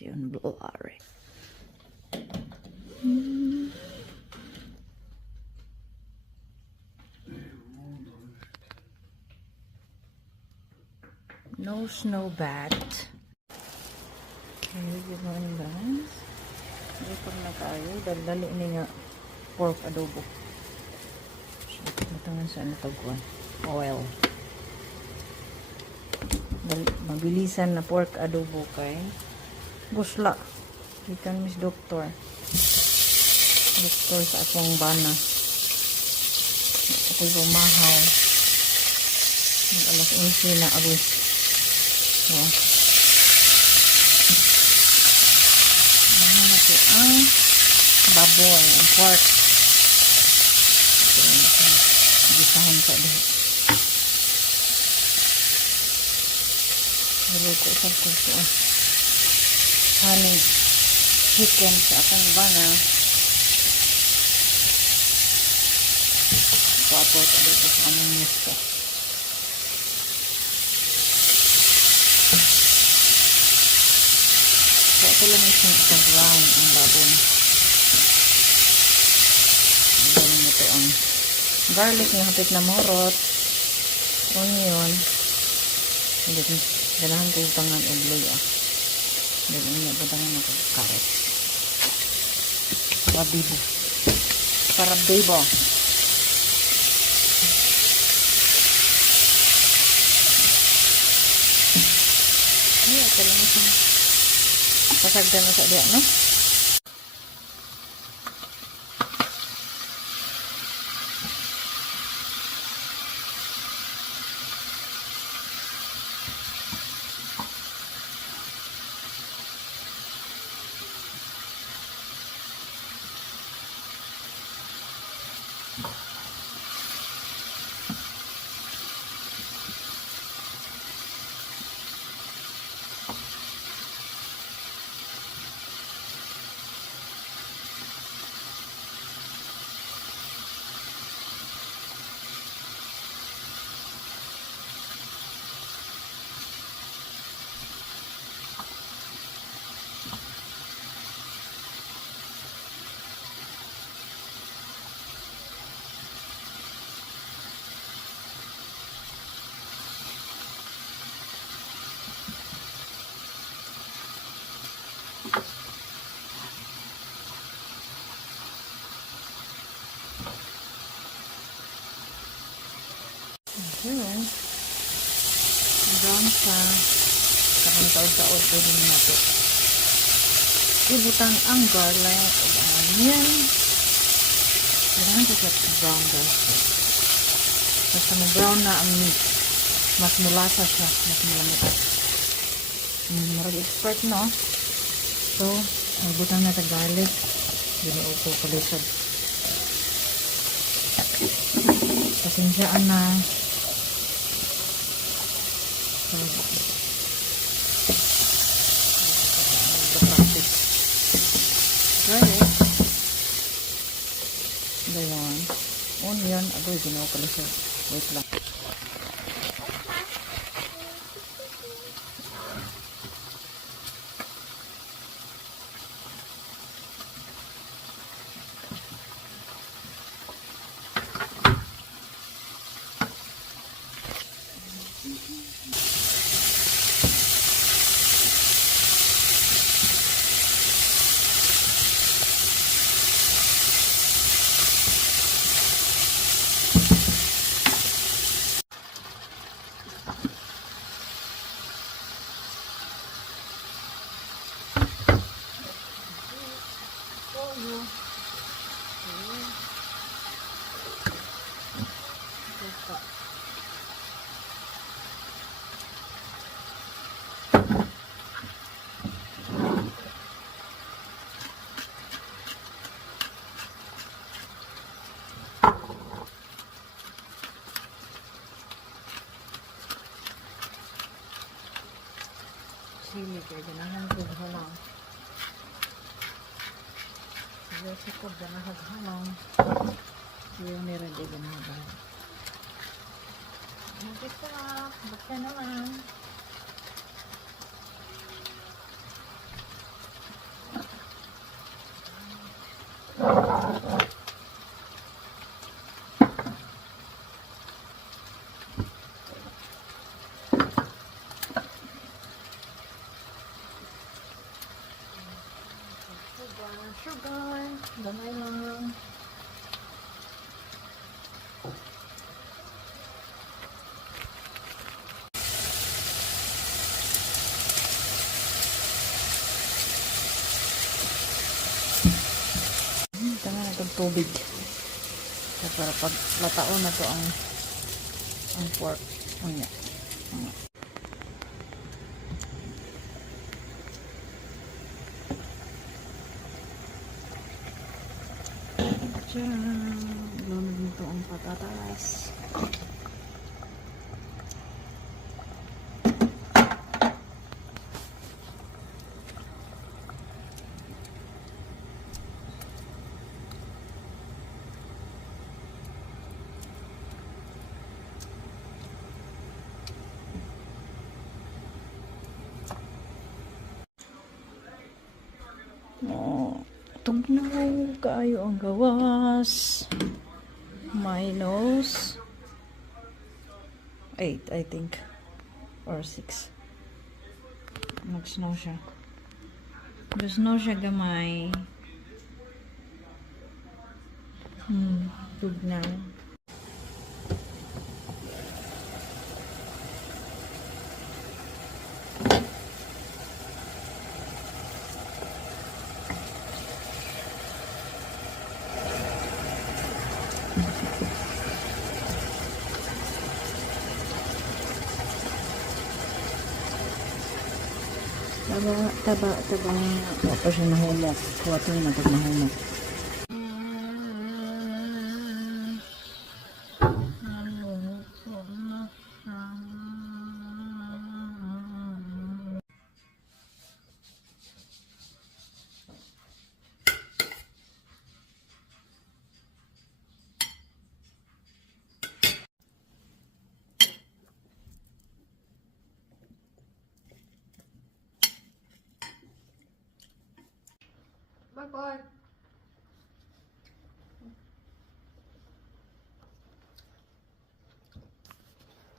Yun, blurry. No snow bat. Okay, good morning guys. Lipag na tayo. Dali ini nga pork adobo. So, matangan sa natagwan. Oil. Mabilisan na pork adobo kay gusla. Ikan Miss Doktor. Doktor sa akong bana. Ako'y bumahaw. Mag-alas 11 na aros. So, ano na po ang baboy, ang pork. So, gisahan sa dito. Niluto sa kuso. Honey chicken sa akong bana. Tapos, dito sa aming gusto. So, ito lang isang brown ang babon. Ganun ito ang garlic na hapit na morot. Onion. Ganahan ko yung tangan o luya. Ganun na tangan ako carrot. Rabibo. Parabibo. Iya, ito lang isang pasagdan na sa diya, no? Ayan. Brown sa taon-taon pwede na natin. Ibutan ang garlic o onion. Kailangan ko siya brown guys. Basta mo brown na ang meat. Mas mulasa siya. Mas malamit. Marag expert no? So, ibutan na ta garlic. Binuupo kalisod. Pasensyaan na. Garlic. Dayon. Onion. Adoy, ginawa pala siya. Wait lang. Sili kaya ganahan ko halang. Sige ko ganahan halang. Sige ni ready ganahan. Bakit na lang. Sugar. Damay lang. Tama na itong tubig. Para pag lataon na to ang pork. Ang yan. Diyan. Lunod nito ang patatas. Oh, tugnaw kaayo ang gawas. Minus 8, I think. Or 6. Nag-snow siya. Nag-snow siya gamay. Tugnaw. Taba. Wala pa siya nahumok. Kuha ito na pag nahumok. Bye-bye.